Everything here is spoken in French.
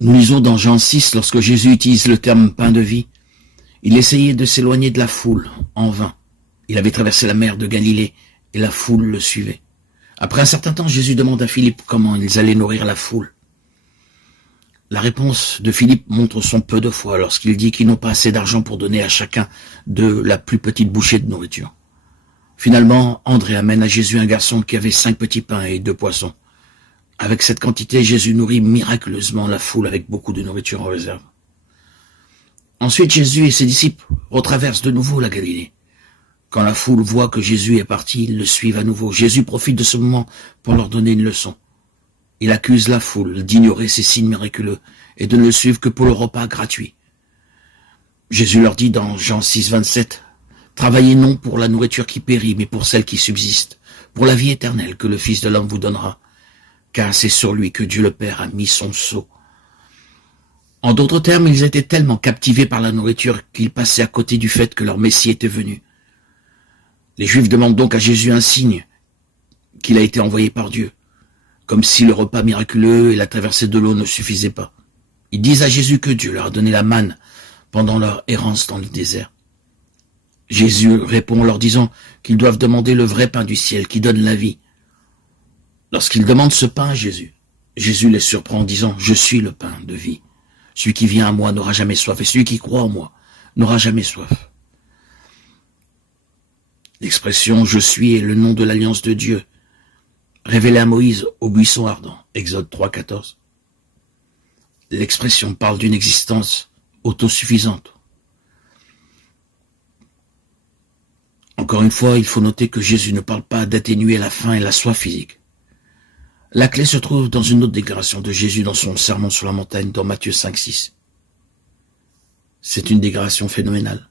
Nous lisons dans Jean 6, lorsque Jésus utilise le terme pain de vie, il essayait de s'éloigner de la foule, en vain. Il avait traversé la mer de Galilée et la foule le suivait. Après un certain temps, Jésus demande à Philippe comment ils allaient nourrir la foule. La réponse de Philippe montre son peu de foi lorsqu'il dit qu'ils n'ont pas assez d'argent pour donner à chacun de la plus petite bouchée de nourriture. Finalement, André amène à Jésus un garçon qui avait 5 petits pains et 2 poissons. Avec cette quantité, Jésus nourrit miraculeusement la foule avec beaucoup de nourriture en réserve. Ensuite, Jésus et ses disciples retraversent de nouveau la Galilée. Quand la foule voit que Jésus est parti, ils le suivent à nouveau. Jésus profite de ce moment pour leur donner une leçon. Il accuse la foule d'ignorer ces signes miraculeux et de ne le suivre que pour le repas gratuit. Jésus leur dit dans Jean 6, 27, « Travaillez non pour la nourriture qui périt, mais pour celle qui subsiste, pour la vie éternelle que le Fils de l'homme vous donnera, car c'est sur lui que Dieu le Père a mis son sceau. » En d'autres termes, ils étaient tellement captivés par la nourriture qu'ils passaient à côté du fait que leur Messie était venu. Les Juifs demandent donc à Jésus un signe qu'il a été envoyé par Dieu, comme si le repas miraculeux et la traversée de l'eau ne suffisaient pas. Ils disent à Jésus que Dieu leur a donné la manne pendant leur errance dans le désert. Jésus répond en leur disant qu'ils doivent demander le vrai pain du ciel qui donne la vie. Lorsqu'ils demandent ce pain à Jésus, Jésus les surprend en disant « Je suis le pain de vie. Celui qui vient à moi n'aura jamais soif, et celui qui croit en moi n'aura jamais soif. » L'expression « Je suis » est le nom de l'alliance de Dieu, révélée à Moïse au buisson ardent, Exode 3, 14. L'expression parle d'une existence autosuffisante. Encore une fois, il faut noter que Jésus ne parle pas d'atténuer la faim et la soif physique. La clé se trouve dans une autre déclaration de Jésus dans son sermon sur la montagne dans Matthieu 5, 6. C'est une déclaration phénoménale.